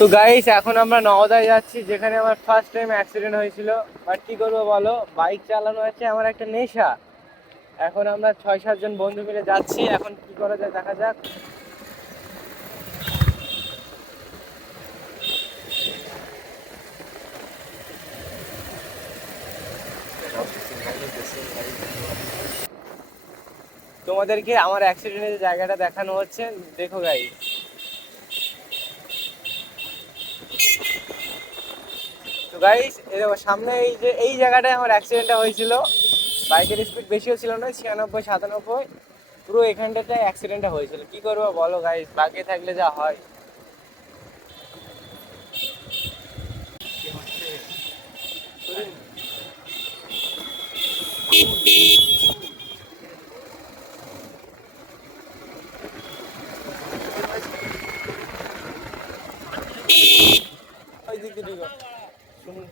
তো গাইস এখন আমরা নওদায় যাচ্ছি, যেখানে আমার ফার্স্ট টাইম অ্যাক্সিডেন্ট হয়েছিল। বাট কি করবো বলো, বাইক চালানো হচ্ছে আমার একটা নেশা। এখন আমরা 6-7 জন বন্ধু মিলে যাচ্ছি, এখন কি করা যায় দেখা যাক। তোমাদেরকে আমার অ্যাক্সিডেন্টের যে জায়গাটা দেখানো হচ্ছে, দেখো গাইস। তো গাইস এই দেখো সামনে, এই যে এই জায়গাটায় আমার অ্যাক্সিডেন্টটা হয়েছিল। বাইকের স্পিড বেশিও ছিল না, 96-97। পুরো এখানটাতে অ্যাক্সিডেন্টটা হয়েছিল। কি করবো বলো গাইস, বাকি থাকলে যা হয়। ওই দিক দিয়ে ঢুকো। শুনুন।